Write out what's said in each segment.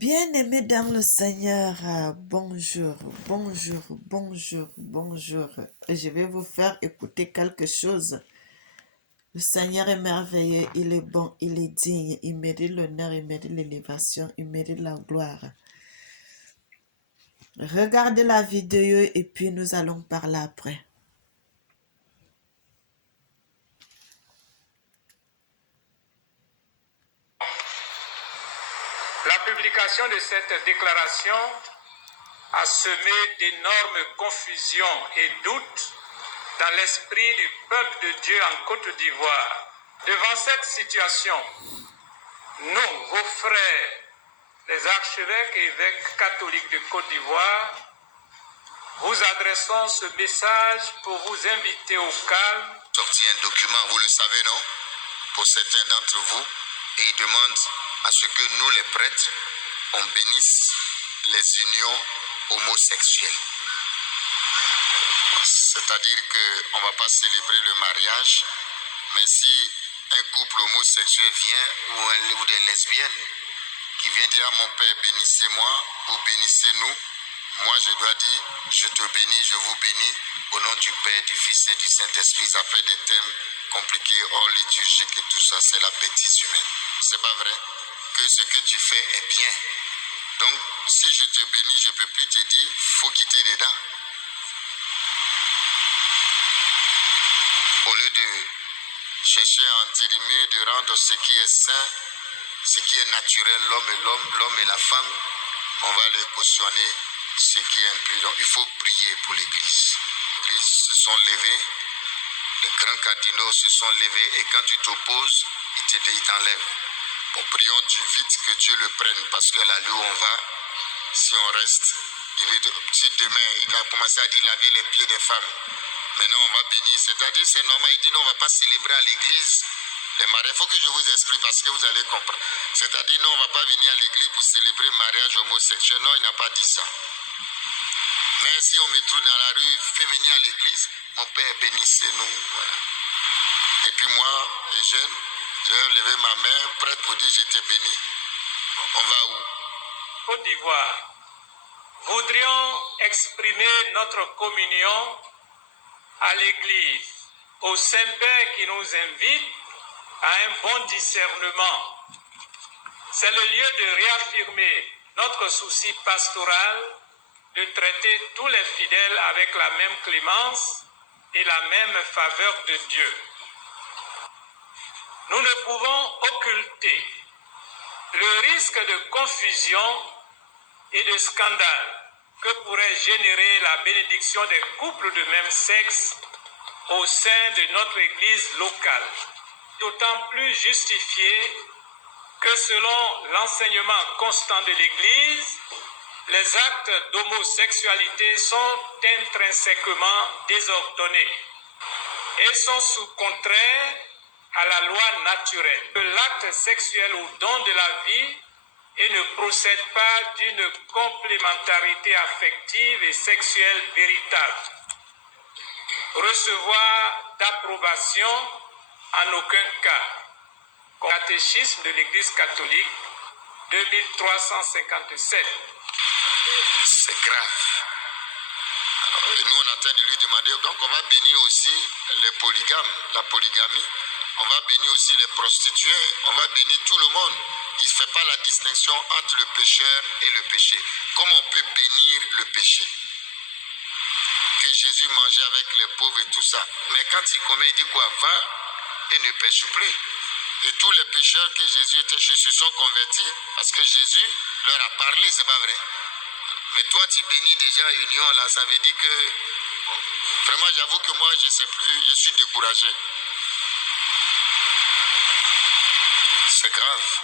Bien-aimés dans le Seigneur, bonjour, bonjour, bonjour, bonjour. Je vais vous faire écouter quelque chose. Le Seigneur est merveilleux, il est bon, il est digne, il mérite l'honneur, il mérite l'élévation, il mérite la gloire. Regardez la vidéo et puis nous allons parler après. La publication de cette déclaration a semé d'énormes confusions et doutes dans l'esprit du peuple de Dieu en Côte d'Ivoire. Devant cette situation, nous, vos frères, les archevêques et évêques catholiques de Côte d'Ivoire, vous adressons ce message pour vous inviter au calme. Sorti un document, vous le savez, non? Pour certains d'entre vous, et il demande à ce que nous, les prêtres, on bénisse les unions homosexuelles. C'est-à-dire qu'on ne va pas célébrer le mariage, mais si un couple homosexuel vient, ou des lesbiennes, qui vient dire à mon père, bénissez-moi ou bénissez-nous, moi je dois dire, je te bénis, je vous bénis, au nom du Père, du Fils et du Saint-Esprit. Ça fait des thèmes compliqués, hors liturgiques et tout ça, c'est la bêtise humaine. C'est pas vrai que ce que tu fais est bien. Donc, si je te bénis, je ne peux plus te dire, faut quitter les dents. Au lieu de chercher à entérimer, de rendre ce qui est sain, ce qui est naturel, l'homme et la femme, on va les cautionner ce qui est impur. Donc, il faut prier pour l'Église. Les églises se sont levées, les grands cardinaux se sont levés, et quand tu t'opposes, ils t'enlèvent. Bon, prions du vite que Dieu le prenne, parce qu'à la où on va, si on reste, si demain il a commencé à dire laver les pieds des femmes, maintenant on va bénir, c'est-à-dire c'est normal, il dit non, on ne va pas célébrer à l'église les mariages. Il faut que je vous explique parce que vous allez comprendre. C'est-à-dire non, on ne va pas venir à l'église pour célébrer le mariage homosexuel. Non, il n'a pas dit ça. Mais si on me trouve dans la rue, fais venir à l'église, mon père, bénissez-nous. Voilà. Et puis moi, Eugène, je vais lever ma main, prête pour dire je t'ai béni. On va où? Côte d'Ivoire. Voudrions exprimer notre communion à l'Église, au Saint-Père qui nous invite à un bon discernement. C'est le lieu de réaffirmer notre souci pastoral de traiter tous les fidèles avec la même clémence et la même faveur de Dieu. Nous ne pouvons occulter le risque de confusion et de scandale que pourrait générer la bénédiction des couples de même sexe au sein de notre Église locale. D'autant plus justifié que selon l'enseignement constant de l'Église, les actes d'homosexualité sont intrinsèquement désordonnés et sont sous contraire à la loi naturelle. L'acte sexuel ou don de la vie et ne procède pas d'une complémentarité affective et sexuelle véritable. Recevoir d'approbation en aucun cas. Catéchisme de l'Église catholique 2357. C'est grave. Et nous, on est en train de lui demander, donc on va bénir aussi les polygames, la polygamie. On va bénir aussi les prostituées, on va bénir tout le monde. Il ne fait pas la distinction entre le pécheur et le péché. Comment on peut bénir le péché? Que Jésus mangeait avec les pauvres et tout ça. Mais quand il commet, il dit quoi? Va et ne pêche plus. Et tous les pécheurs que Jésus était chez se sont convertis. Parce que Jésus leur a parlé, c'est pas vrai. Mais toi, tu bénis déjà union, là, ça veut dire que... Bon, vraiment, j'avoue que moi, je sais plus, je suis découragé. C'est grave.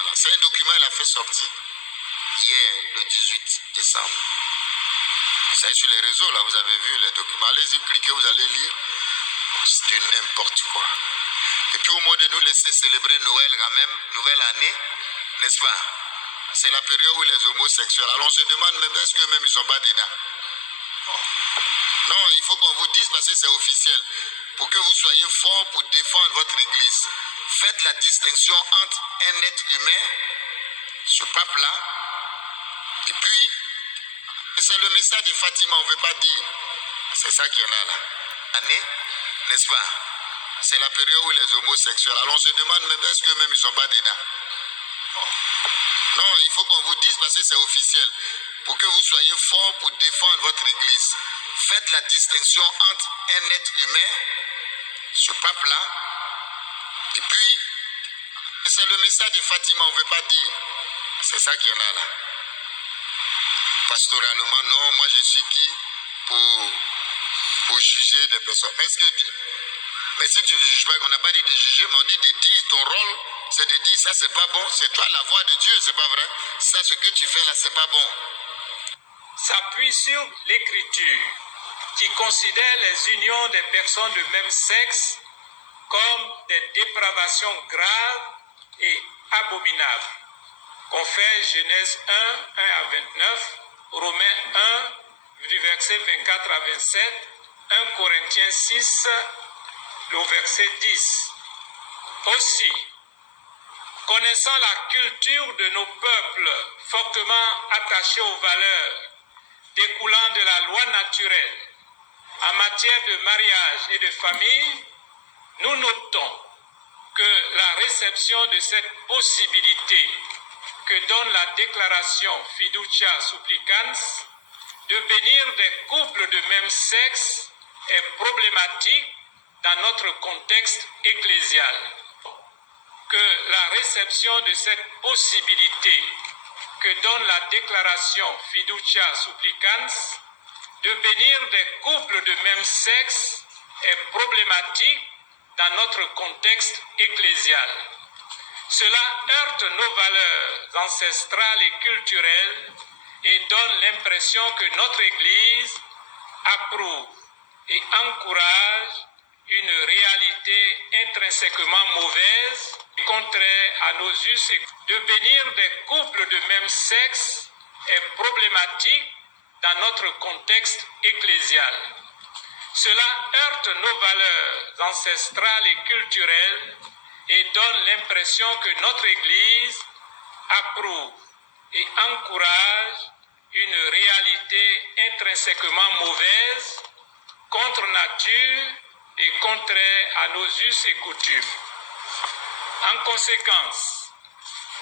Alors, c'est un document, il a fait sortir. Hier, le 18 décembre. Vous savez, sur les réseaux, là, vous avez vu les documents. Allez-y, cliquez, vous allez lire. C'est du n'importe quoi. Et puis, au moins de nous laisser célébrer Noël, quand même, nouvelle année, n'est-ce pas? C'est la période où les homosexuels, alors on se demande même, est-ce qu'eux-mêmes, ils ne sont pas dedans? Non, il faut qu'on vous dise, parce que c'est officiel, pour que vous soyez forts pour défendre votre église. Faites la distinction entre un être humain, ce pape-là, Et puis, c'est le message de Fatima, on ne veut pas dire. C'est ça qui est là. Année, n'est-ce pas? C'est la période où les homosexuels. Alors on se demande même est-ce qu'eux-mêmes ils ne sont pas dedans? Non, il faut qu'on vous dise parce que c'est officiel. Pour que vous soyez forts pour défendre votre église. Faites la distinction entre un être humain, ce pape-là, et puis, c'est le message de Fatima, on ne veut pas dire. C'est ça qui est là. Pastoralement, non, moi je suis qui pour juger des personnes. Mais si tu ne juges pas, on n'a pas dit de juger, mais on dit de dire ton rôle, c'est de dire ça c'est pas bon, c'est toi la voix de Dieu, c'est pas vrai. Ça, ce que tu fais là, c'est pas bon. S'appuie sur l'écriture qui considère les unions des personnes de même sexe comme des dépravations graves et abominables. Confère Genèse 1, 1 à 29, Romains 1, du verset 24 à 27, 1 Corinthiens 6, le verset 10. Aussi, connaissant la culture de nos peuples fortement attachés aux valeurs découlant de la loi naturelle en matière de mariage et de famille, nous notons que la réception de cette possibilité que donne la déclaration Fiducia Supplicans de bénir des couples de même sexe est problématique dans notre contexte ecclésial. Que la réception de cette possibilité que donne la déclaration Fiducia Supplicans de bénir des couples de même sexe est problématique dans notre contexte ecclésial. Cela heurte nos valeurs ancestrales et culturelles et donne l'impression que notre Église approuve et encourage une réalité intrinsèquement mauvaise, contraire à nos us. De bénir des couples de même sexe est problématique dans notre contexte ecclésial. Cela heurte nos valeurs ancestrales et culturelles et donne l'impression que notre Église approuve et encourage une réalité intrinsèquement mauvaise, contre nature et contraire à nos us et coutumes. En conséquence,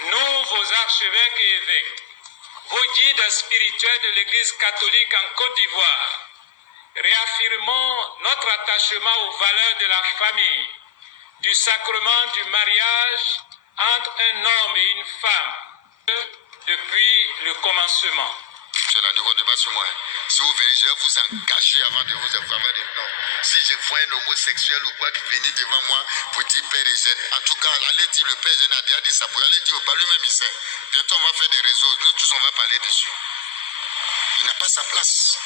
nous, vos archevêques et évêques, vos guides spirituels de l'Église catholique en Côte d'Ivoire, réaffirmons notre attachement aux valeurs de la famille, du sacrement du mariage entre un homme et une femme, depuis le commencement. C'est là, ne comptez pas sur moi. Si vous venez, je vais vous engager avant de vous avoir des noms. Si je vois un homosexuel ou quoi qui venait devant moi pour dire Père Eugène, en tout cas, allez dire le Père Eugène a déjà dit ça, pour aller dire, pas lui-même il sait. Bientôt on va faire des réseaux, nous tous on va parler dessus. Il n'a pas sa place.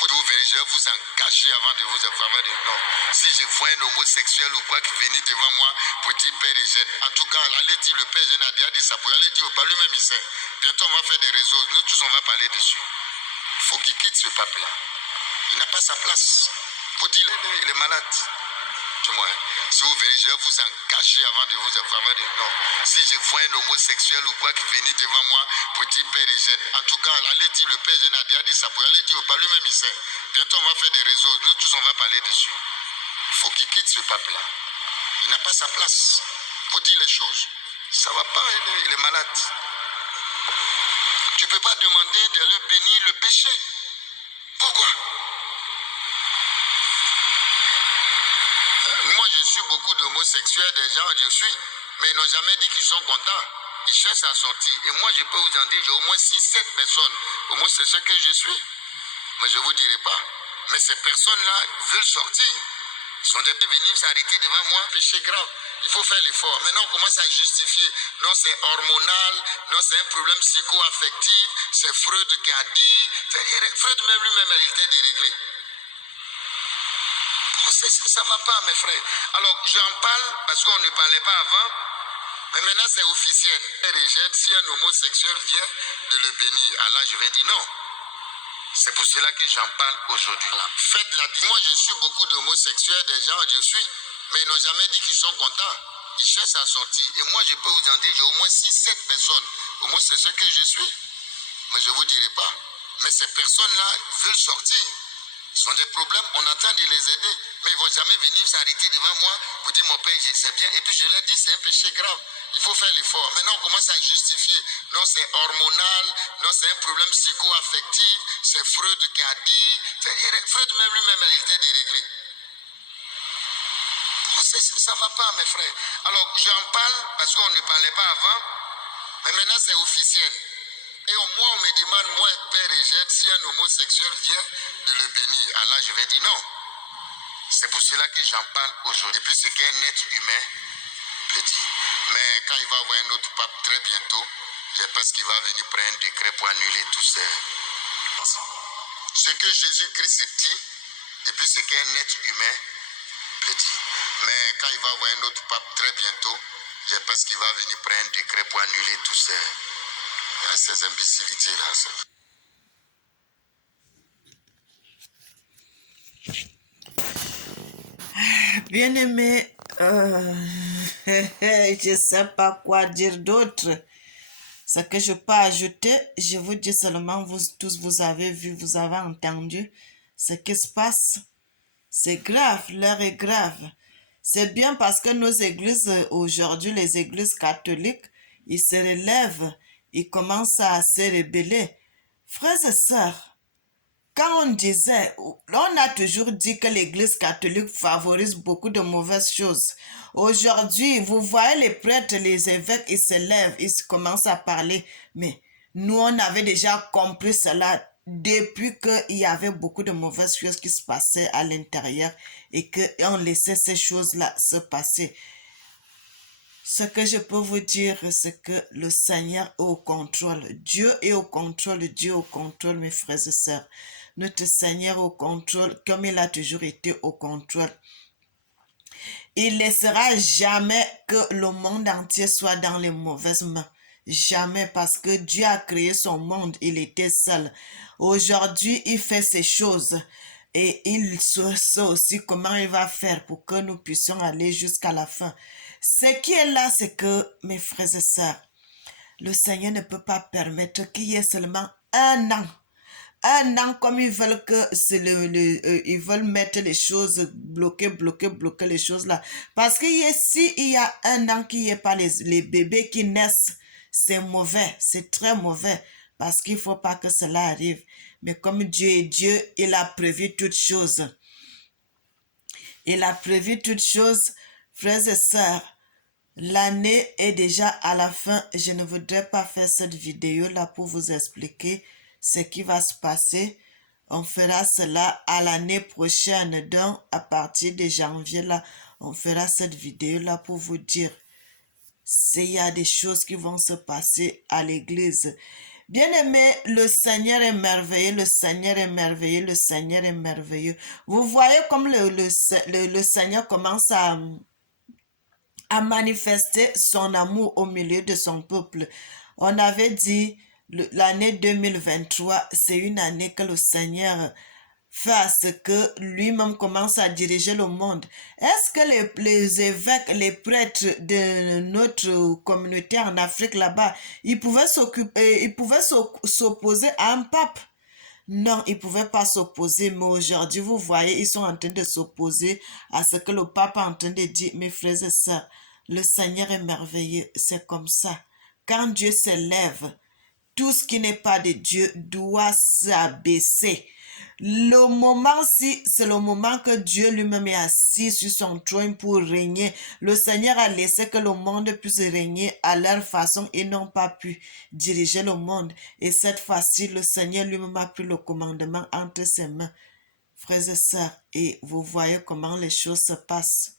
Vous venez, je vais vous engager avant de vous avoir des noms. Si je vois un homosexuel ou quoi qui venait devant moi pour dire Père Eugène, en tout cas, allez dire le Père Eugène a déjà dit ça, pour aller dire, pas lui-même il sait. Bientôt on va faire des réseaux, nous tous on va parler dessus. Il faut qu'il quitte ce pape-là. Il n'a pas sa place. Il faut dire, il est malade. Du moins, si vous venez, je vais vous engager avant de vous avoir des noms. Si je vois un homosexuel ou quoi qui venait devant moi pour dire Père Eugène, en tout cas, allez dire le Père Eugène a déjà dit ça, pour aller dire, pas lui-même il sait. Bientôt on va faire des réseaux, nous tous on va parler dessus. Il faut qu'il quitte ce pape-là. Il n'a pas sa place. Il faut dire les choses. Ça ne va pas, il est malade. Tu ne peux pas demander d'aller bénir le péché. Pourquoi? Moi, je suis beaucoup d'homosexuels, des gens, je suis. Mais ils n'ont jamais dit qu'ils sont contents. Ils cherchent à sortir. Et moi, je peux vous en dire, j'ai au moins 6-7 personnes homosexuelles que je suis. Mais je ne vous dirai pas. Mais ces personnes-là veulent sortir. Ils sont déjà venus s'arrêter devant moi, péché grave. Il faut faire l'effort. Maintenant, on commence à justifier. Non, c'est hormonal. Non, c'est un problème psycho-affectif. C'est Freud qui a dit. Freud même lui-même, il était déréglé. Ça ne va pas, mes frères. Alors, j'en parle parce qu'on ne parlait pas avant. Mais maintenant, c'est officiel. Si un homosexuel vient de le bénir, alors je vais dire non. C'est pour cela que j'en parle aujourd'hui. Faites-la. Moi, je suis beaucoup d'homosexuels, des gens, je suis. Mais ils n'ont jamais dit qu'ils sont contents. Ils cherchent à sortir. Et moi, je peux vous en dire, j'ai au moins 6-7 personnes homosexuelles que je suis. mais je ne vous dirai pas. Mais ces personnes-là veulent sortir. Ils ont des problèmes, on entend de les aider, mais ils ne vont jamais venir s'arrêter devant moi pour dire mon père, je sais bien. Et puis je leur dis, c'est un péché grave. Il faut faire l'effort. Maintenant, on commence à justifier. Non, c'est hormonal. Non, c'est un problème psycho-affectif. C'est Freud qui a dit. Freud même lui-même, il était déréglé. Ça ne va pas, mes frères. Alors, j'en parle parce qu'on ne parlait pas avant. Mais maintenant, c'est officiel. Et au moins, on me demande, moi, père et jeune, si un homosexuel vient de le bénir. Alors, je vais dire non. C'est pour cela que j'en parle aujourd'hui. Et puis, ce qu'un être humain peut dire. Mais quand il va avoir un autre pape très bientôt, je pense qu'il va venir prendre un décret pour annuler tous ces... Ce que Jésus-Christ dit, et puis ce qu'un être humain peut dire. Mais quand il va avoir un autre pape très bientôt, je pense qu'il va venir prendre un décret pour annuler tous ces imbécilités-là. Bien-aimé, je ne sais pas quoi dire d'autre. Ce que je peux ajouter, je vous dis seulement, vous tous, vous avez vu, vous avez entendu ce qui se passe. C'est grave, l'heure est grave. C'est bien parce que nos églises, aujourd'hui, les églises catholiques, ils se relèvent, ils commencent à se rebeller. Frères et sœurs, quand on disait, on a toujours dit que l'église catholique favorise beaucoup de mauvaises choses. Aujourd'hui, vous voyez les prêtres, les évêques, ils se lèvent, ils commencent à parler. Mais nous, on avait déjà compris cela depuis qu'il y avait beaucoup de mauvaises choses qui se passaient à l'intérieur et qu'on laissait ces choses-là se passer. Ce que je peux vous dire, c'est que le Seigneur est au contrôle. Dieu est au contrôle, Dieu est au contrôle, mes frères et sœurs. Notre Seigneur est au contrôle, comme il a toujours été au contrôle. Il ne laissera jamais que le monde entier soit dans les mauvaises mains. Jamais, parce que Dieu a créé son monde, il était seul. Aujourd'hui, il fait ces choses. Et il sait aussi comment il va faire pour que nous puissions aller jusqu'à la fin. Ce qui est là, c'est que, mes frères et sœurs, le Seigneur ne peut pas permettre qu'il y ait seulement un an comme ils veulent ils veulent mettre les choses, bloquer les choses là. Parce que si il y a un an qu'il n'y ait pas les bébés qui naissent, c'est mauvais, c'est très mauvais. Parce qu'il ne faut pas que cela arrive. Mais comme Dieu est Dieu, il a prévu toutes choses. Il a prévu toutes choses, frères et sœurs. L'année est déjà à la fin. Je ne voudrais pas faire cette vidéo-là pour vous expliquer ce qui va se passer. On fera cela à l'année prochaine. Donc, à partir de janvier, là, on fera cette vidéo-là pour vous dire s'il y a des choses qui vont se passer à l'église. Bien-aimé, le Seigneur est merveilleux, le Seigneur est merveilleux, le Seigneur est merveilleux. Vous voyez comme le Seigneur commence à manifester son amour au milieu de son peuple. On avait dit l'année 2023, c'est une année que le Seigneur fait à ce que lui-même commence à diriger le monde. Est-ce que les évêques, les prêtres de notre communauté en Afrique là-bas, ils pouvaient s'opposer à un pape? Non, ils ne pouvaient pas s'opposer, mais aujourd'hui, vous voyez, ils sont en train de s'opposer à ce que le pape est en train de dire. Mes frères et sœurs, le Seigneur est merveilleux, c'est comme ça. Quand Dieu se lève, tout ce qui n'est pas de Dieu doit s'abaisser. Le moment-ci, c'est le moment que Dieu lui-même est assis sur son trône pour régner. Le Seigneur a laissé que le monde puisse régner à leur façon et n'ont pas pu diriger le monde. Et cette fois-ci, le Seigneur lui-même a pris le commandement entre ses mains. Frères et sœurs, et vous voyez comment les choses se passent.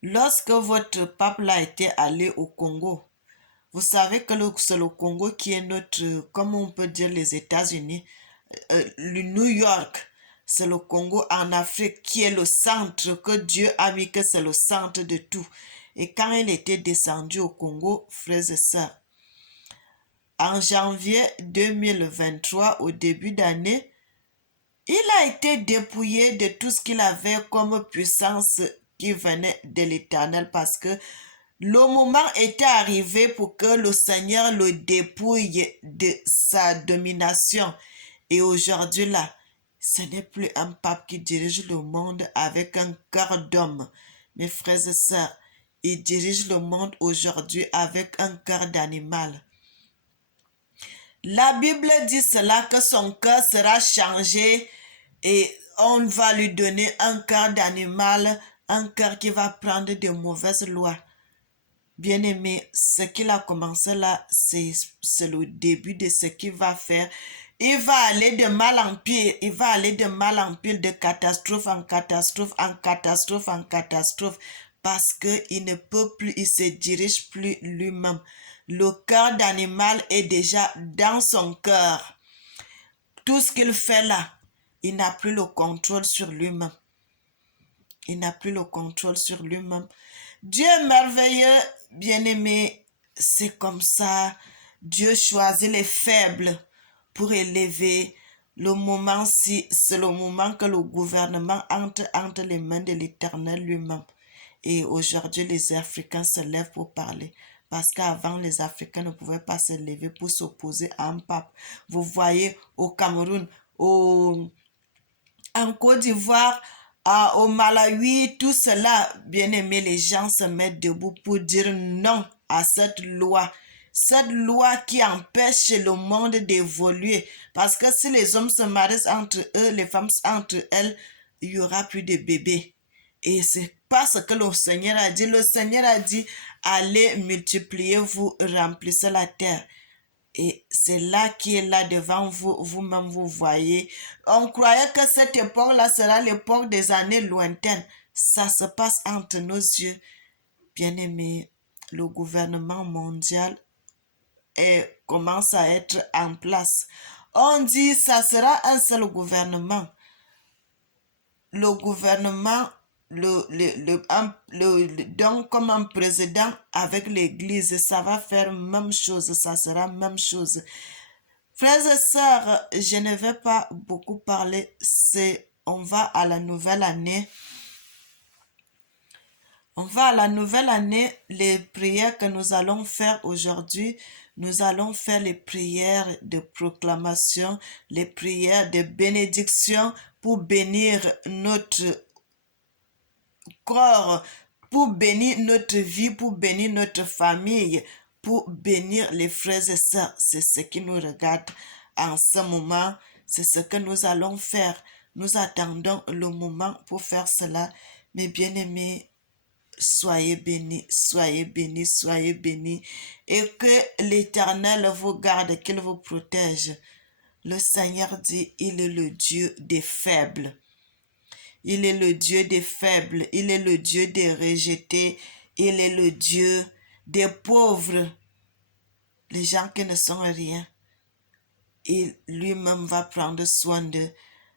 Lorsque votre pape a été allé au Congo, vous savez que c'est le Congo qui est notre, comme on peut dire les États-Unis, le New York, c'est le Congo en Afrique qui est le centre, que Dieu a mis que c'est le centre de tout. Et quand il était descendu au Congo, frères et sœurs, en janvier 2023, au début d'année, il a été dépouillé de tout ce qu'il avait comme puissance qui venait de l'Éternel parce que Le moment était arrivé pour que le Seigneur le dépouille de sa domination. Et aujourd'hui là, ce n'est plus un pape qui dirige le monde avec un cœur d'homme. Mes frères et sœurs, il dirige le monde aujourd'hui avec un cœur d'animal. La Bible dit cela, que son cœur sera changé et on va lui donner un cœur d'animal, un cœur qui va prendre de mauvaises lois. Bien-aimé, ce qu'il a commencé là, c'est le début de ce qu'il va faire. Il va aller de mal en pire, il va aller de mal en pire, de catastrophe en catastrophe, en catastrophe en catastrophe, parce qu'il ne peut plus, il se dirige plus lui-même. Le cœur d'animal est déjà dans son cœur. Tout ce qu'il fait là, il n'a plus le contrôle sur lui-même. Il n'a plus le contrôle sur lui-même. Dieu est merveilleux, bien-aimé, c'est comme ça. Dieu choisit les faibles pour élever. Le moment-ci, c'est le moment que le gouvernement entre les mains de l'Éternel lui-même. Et aujourd'hui, les Africains se lèvent pour parler. Parce qu'avant, les Africains ne pouvaient pas se lever pour s'opposer à un pape. Vous voyez, au Cameroun, en Côte d'Ivoire, au Malawi, tout cela, bien aimé, les gens se mettent debout pour dire non à cette loi. Cette loi qui empêche le monde d'évoluer. Parce que si les hommes se marient entre eux, les femmes entre elles, il n'y aura plus de bébés. Et c'est pas ce que le Seigneur a dit. Le Seigneur a dit, allez, multipliez-vous, remplissez la terre. Et c'est là qui est là devant vous, vous-même vous voyez. On croyait que cette époque-là sera l'époque des années lointaines. Ça se passe entre nos yeux. Bien-aimé, le gouvernement mondial commence à être en place. On dit ça sera un seul gouvernement. Le gouvernement, donc comme un président avec l'église, ça va faire même chose, ça sera même chose. Frères et sœurs, je ne vais pas beaucoup parler, on va à la nouvelle année. On va à la nouvelle année, les prières que nous allons faire aujourd'hui, nous allons faire les prières de proclamation, les prières de bénédiction pour bénir notre corps, pour bénir notre vie, pour bénir notre famille, pour bénir les frères et sœurs. C'est ce qui nous regarde en ce moment, c'est ce que nous allons faire. Nous attendons le moment pour faire cela. Mes bien-aimés, soyez bénis, soyez bénis, soyez bénis. Et que l'Éternel vous garde, qu'il vous protège. Le Seigneur dit, il est le Dieu des faibles. Il est le Dieu des faibles, il est le Dieu des rejetés, il est le Dieu des pauvres, les gens qui ne sont rien. Il lui-même va prendre soin d'eux.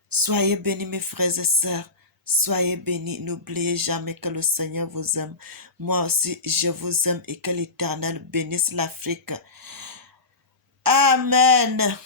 Soyez bénis mes frères et sœurs, soyez bénis, n'oubliez jamais que le Seigneur vous aime. Moi aussi, je vous aime et que l'Éternel bénisse l'Afrique. Amen.